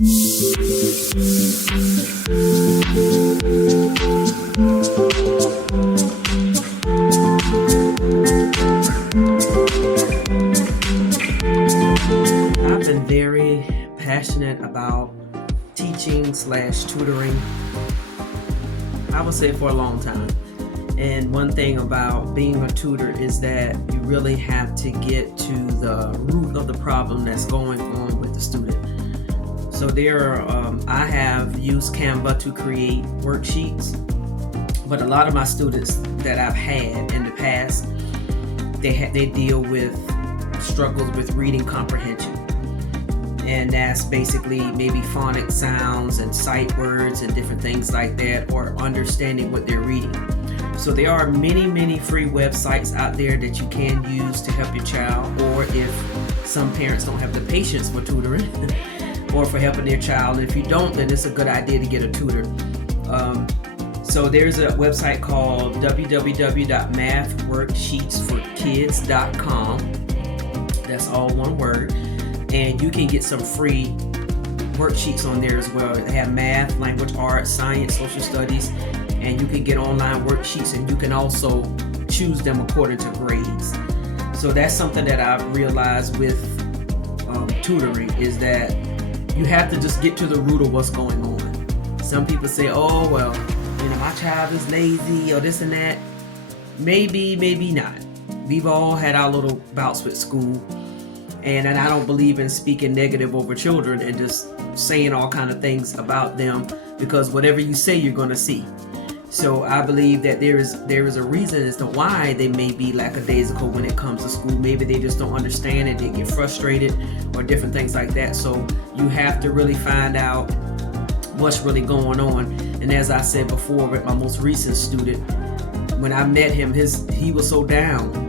I've been very passionate about teaching/tutoring, I would say, for a long time. And one thing about being a tutor is that you really have to get to the root of the problem that's going on with the student. So I have used Canva to create worksheets, but a lot of my students that I've had in the past, they deal with struggles with reading comprehension. And that's basically maybe phonic sounds and sight words and different things like that, or understanding what they're reading. So there are many free websites out there that you can use to help your child, or if some parents don't have the patience for tutoring or for helping their child. And if you don't, then it's a good idea to get a tutor. So there's a website called www.mathworksheetsforkids.com. That's all one word. And you can get some free worksheets on there as well. They have math, language arts, science, social studies, and you can get online worksheets, and you can also choose them according to grades. So that's something that I've realized with tutoring, is that you have to just get to the root of what's going on. Some people say, oh, well, my child is lazy or this and that. Maybe not. We've all had our little bouts with school. And I don't believe in speaking negative over children and just saying all kind of things about them, because whatever you say, you're going to see. So I believe that there is a reason as to why they may be lackadaisical when it comes to school. Maybe they just don't understand it, they get frustrated, or different things like that. So you have to really find out what's really going on. And as I said before, with my most recent student, when I met him, he was so down.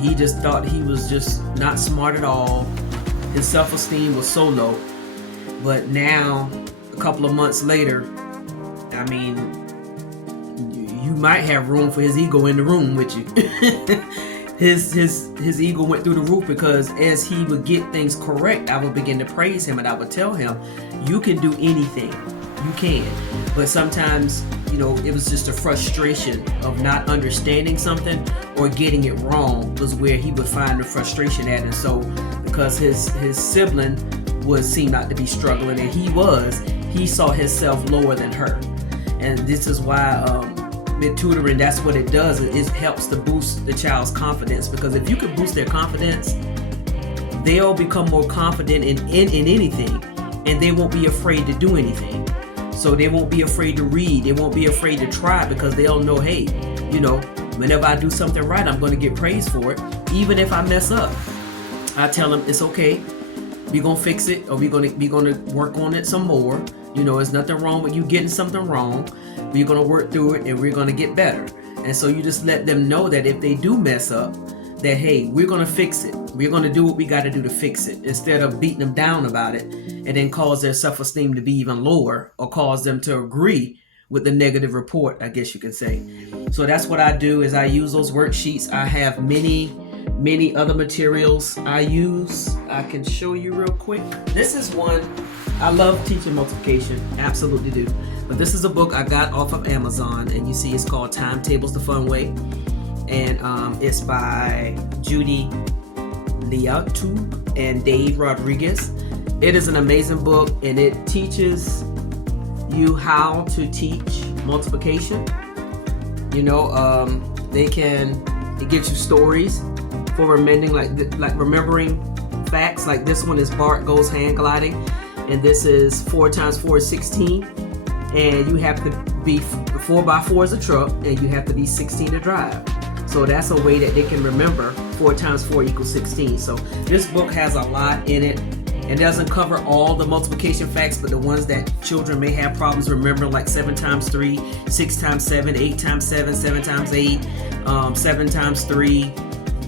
He just thought he was just not smart at all. His self-esteem was so low. But now, a couple of months later, I mean, you might have room for his ego in the room with you. His ego went through the roof, because as he would get things correct, I would begin to praise him, and I would tell him, you can do anything. You can. But sometimes, it was just a frustration of not understanding something or getting it wrong was where he would find the frustration at. And so, because his sibling seemed not to be struggling, and he saw himself lower than her. And this is why with tutoring, that's what it does. It helps to boost the child's confidence, because if you can boost their confidence, they'll become more confident in anything, and they won't be afraid to do anything. So they won't be afraid to read. They won't be afraid to try, because they'll know, hey, whenever I do something right, I'm going to get praised for it. Even if I mess up, I tell them it's okay. We're going to fix it, or we're going to work on it some more. There's nothing wrong with you getting something wrong. We're going to work through it, and we're going to get better. And so you just let them know that if they do mess up, that, hey, we're going to fix it. We're going to do what we got to do to fix it, instead of beating them down about it and then cause their self-esteem to be even lower, or cause them to agree with the negative report, I guess you can say. So that's what I do, is I use those worksheets. I have many other materials I use. I can show you real quick. This is one. I love teaching multiplication, absolutely do. But this is a book I got off of Amazon, and you see it's called Timetables the Fun Way. And it's by Judy Liatu and Dave Rodriguez. It is an amazing book, and it teaches you how to teach multiplication. It gives you stories for remembering facts. Like this one is Bart goes hand gliding, and this is 4 times 4 is 16, and you have to be 4 by 4 is a truck, and you have to be 16 to drive. So that's a way that they can remember 4 times 4 equals 16. So this book has a lot in it. It doesn't cover all the multiplication facts, but the ones that children may have problems remembering, like 7 times 3, 6 times 7, 8 times 7, 7 times 8, 7 times 3,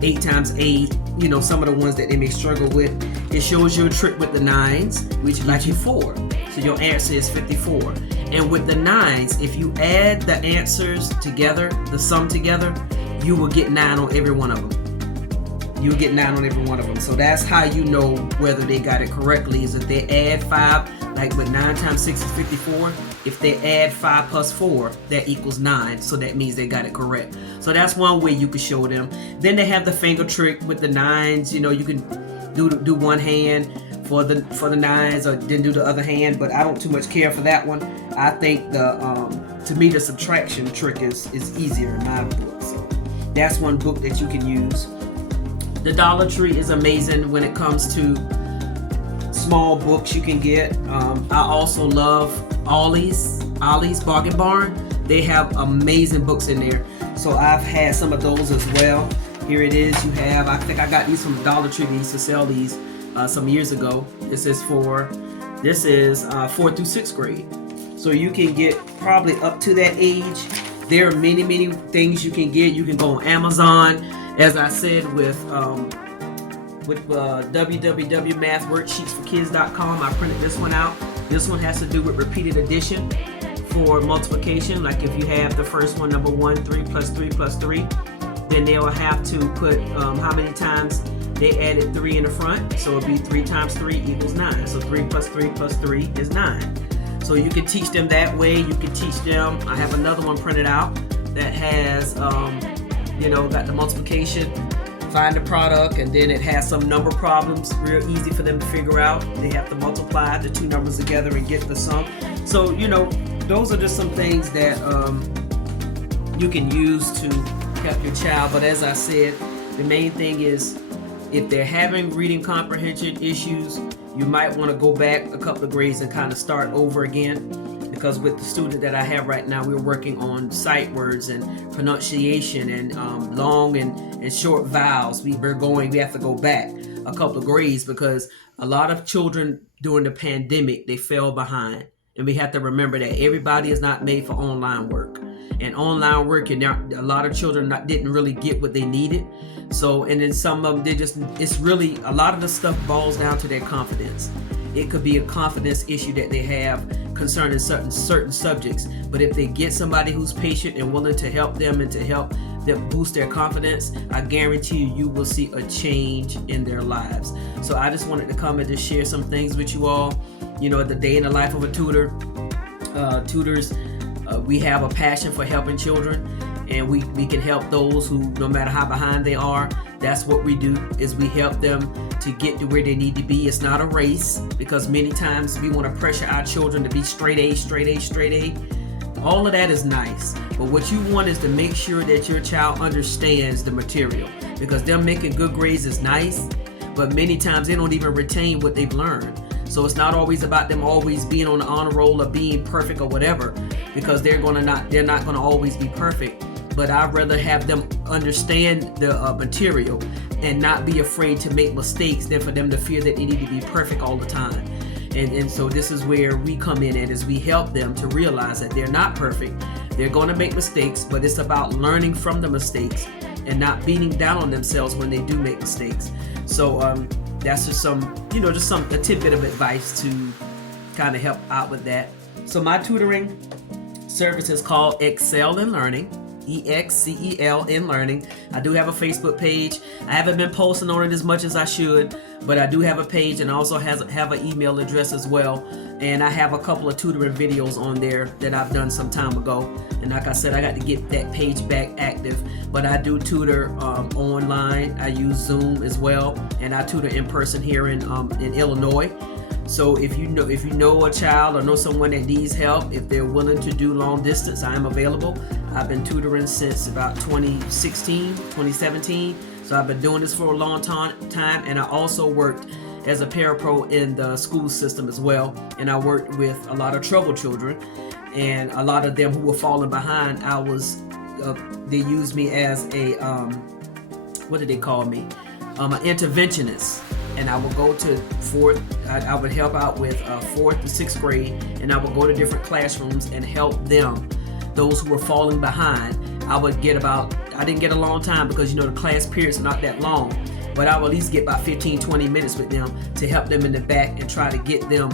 8 times 8, some of the ones that they may struggle with. It shows you a trick with the 9s, which gives you 4. So your answer is 54. And with the 9s, if you add the answers together, the sum together, you will get 9 on every one of them. So that's how you know whether they got it correctly, is if they add 5 Like with 9 times 6 is 54. If they add 5 plus 4, that equals 9. So that means they got it correct. So that's one way you could show them. Then they have the finger trick with the 9s. You know, you can do one hand for the 9s, or then do the other hand. But I don't too much care for that one. I think to me the subtraction trick is easier in my book. So that's one book that you can use. The Dollar Tree is amazing when it comes to small books you can get. I also love Ollies Bargain Barn. They have amazing books in there. So I've had some of those as well. Here it is. You have, I think I got these from Dollar Tree. They used to sell these some years ago. This is 4th through 6th grade. So you can get probably up to that age. There are many things you can get. You can go on Amazon, as I said, with www.mathworksheetsforkids.com. I printed this one out. This one has to do with repeated addition for multiplication. Like if you have the first one, number 1, 3 plus 3 plus 3, then they'll have to put how many times they added 3 in the front. So it'll be 3 times 3 equals 9. So 3 plus 3 plus 3 is 9. So you can teach them that way. You can teach them. I have another one printed out that has, got the multiplication, find the product, and then it has some number problems, real easy for them to figure out. They have to multiply the two numbers together and get the sum. So, those are just some things that you can use to help your child. But as I said, the main thing is if they're having reading comprehension issues, you might want to go back a couple of grades and kind of start over again. Because with the student that I have right now, we're working on sight words and pronunciation and long and short vowels. We have to go back a couple of grades because a lot of children during the pandemic, they fell behind. And we have to remember that everybody is not made for online work. And online work, and a lot of children didn't really get what they needed. So, and then some of them, it's really, a lot of the stuff boils down to their confidence. It could be a confidence issue that they have concerning certain subjects. But if they get somebody who's patient and willing to help them and to help them boost their confidence, I guarantee you will see a change in their lives. So I just wanted to come and just share some things with you all. The day in the life of a tutor. Tutors, we have a passion for helping children, and we can help those who, no matter how behind they are. That's what we do, is we help them to get to where they need to be. It's not a race, because many times we want to pressure our children to be straight A. All of that is nice, but what you want is to make sure that your child understands the material, because them making good grades is nice, but many times they don't even retain what they've learned. So it's not always about them always being on the honor roll or being perfect or whatever, because they're not going to always be perfect. But I'd rather have them understand the material and not be afraid to make mistakes than for them to fear that they need to be perfect all the time. And so this is where we come in, and as we help them to realize that they're not perfect. They're going to make mistakes, but it's about learning from the mistakes and not beating down on themselves when they do make mistakes. So that's just a tidbit of advice to kind of help out with that. So my tutoring service is called Excel in Learning. EXCEL in Learning. I do have a Facebook page. I haven't been posting on it as much as I should, but I do have a page, and also have an email address as well. And I have a couple of tutoring videos on there that I've done some time ago. And like I said, I got to get that page back active. But I do tutor online. I use Zoom as well, and I tutor in person here in Illinois. So if you know a child or know someone that needs help, if they're willing to do long distance, I am available. I've been tutoring since about 2017. So I've been doing this for a long time, and I also worked as a parapro in the school system as well. And I worked with a lot of troubled children, and a lot of them who were falling behind. They used me as a what did they call me? An interventionist. And I would go to I would help out with 4th to 6th grade, and I would go to different classrooms and help them, those who were falling behind. I didn't get a long time because, the class periods are not that long, but I would at least get about 15-20 minutes with them to help them in the back and try to get them,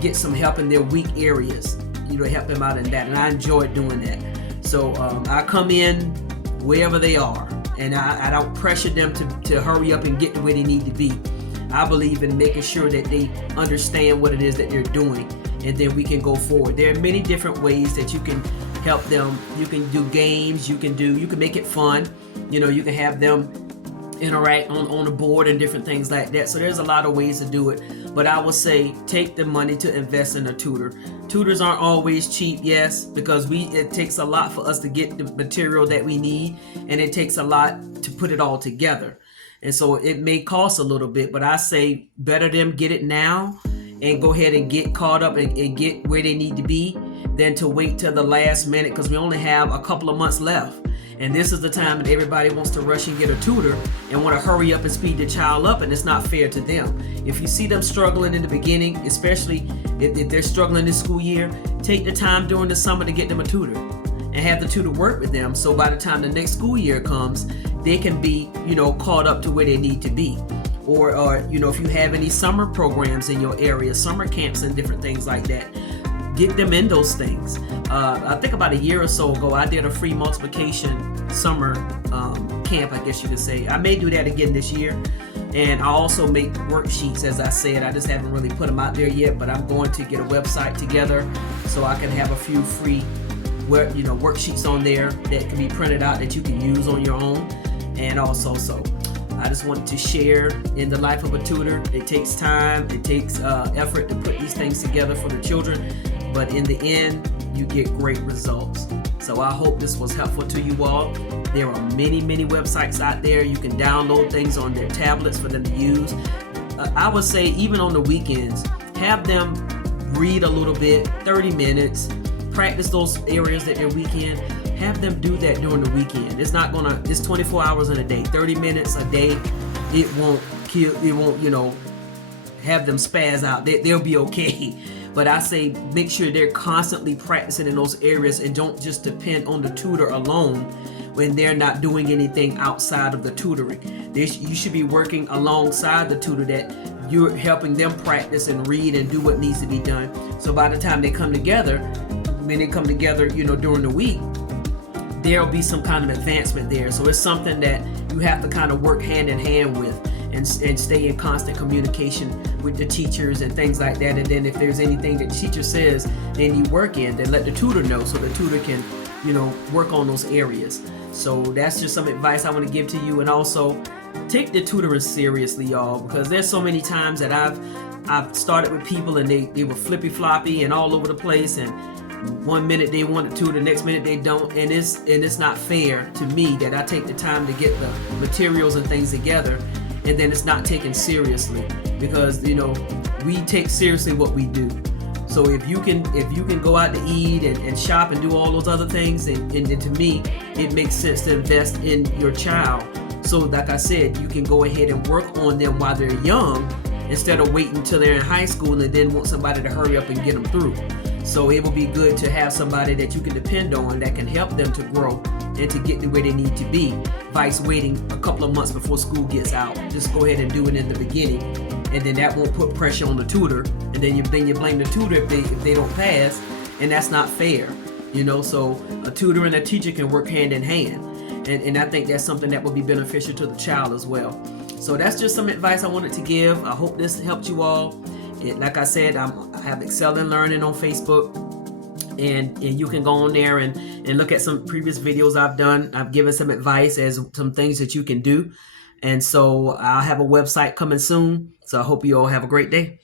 get some help in their weak areas, help them out in that. And I enjoyed doing that. So I come in wherever they are, and I don't pressure them to hurry up and get to where they need to be. I believe in making sure that they understand what it is that they're doing, and then we can go forward. There are many different ways that you can help them. You can do games, you can make it fun. You know, you can have them interact on the board and different things like that. So there's a lot of ways to do it, but I would say take the money to invest in a tutor. Tutors aren't always cheap, yes, because it takes a lot for us to get the material that we need, and it takes a lot to put it all together, and so it may cost a little bit, but I say better them get it now and go ahead and get caught up and get where they need to be than to wait till the last minute, because we only have a couple of months left. And this is the time that everybody wants to rush and get a tutor and want to hurry up and speed the child up, and it's not fair to them. If you see them struggling in the beginning, especially if they're struggling this school year, take the time during the summer to get them a tutor and have the tutor work with them, so by the time the next school year comes, they can be, caught up to where they need to be. Or if you have any summer programs in your area, summer camps and different things like that, get them in those things. I think about a year or so ago, I did a free multiplication summer camp, I guess you could say. I may do that again this year. And I also make worksheets, as I said. I just haven't really put them out there yet, but I'm going to get a website together so I can have a few free worksheets on there that can be printed out that you can use on your own. And also, so I just wanted to share in the life of a tutor. It takes time, it takes effort to put these things together for the children, but in the end, you get great results. So I hope this was helpful to you all. There are many, many websites out there. You can download things on their tablets for them to use. I would say even on the weekends, have them read a little bit, 30 minutes, practice those areas that they're weak in. Have them do that during the weekend. It's 24 hours in a day, 30 minutes a day. It won't have them spaz out. They'll be okay. But I say make sure they're constantly practicing in those areas, and don't just depend on the tutor alone when they're not doing anything outside of the tutoring. You should be working alongside the tutor, that you're helping them practice and read and do what needs to be done. So by the time they come together, during the week, there'll be some kind of advancement there. So it's something that you have to kind of work hand in hand with, and stay in constant communication with the teachers and things like that. And then if there's anything that the teacher says they need work in, then let the tutor know, so the tutor can work on those areas. So that's just some advice I want to give to you. And also take the tutoring seriously, y'all, because there's so many times that I've started with people and they were flippy floppy and all over the place, and one minute they want it to, the next minute they don't, and it's not fair to me that I take the time to get the materials and things together, and then it's not taken seriously, because we take seriously what we do. So if you can go out to eat and shop and do all those other things, and to me it makes sense to invest in your child. So like I said, you can go ahead and work on them while they're young, instead of waiting until they're in high school and then want somebody to hurry up and get them through. So it will be good to have somebody that you can depend on that can help them to grow and to get to where they need to be, vice waiting a couple of months before school gets out. Just go ahead and do it in the beginning, and then that won't put pressure on the tutor, and then you blame the tutor if they don't pass, and that's not fair. So a tutor and a teacher can work hand in hand, and I think that's something that will be beneficial to the child as well. So that's just some advice I wanted to give. I hope this helped you all. Like I said, I have Excel in Learning on Facebook, and you can go on there and look at some previous videos I've done. I've given some advice as some things that you can do, and so I'll have a website coming soon. So I hope you all have a great day.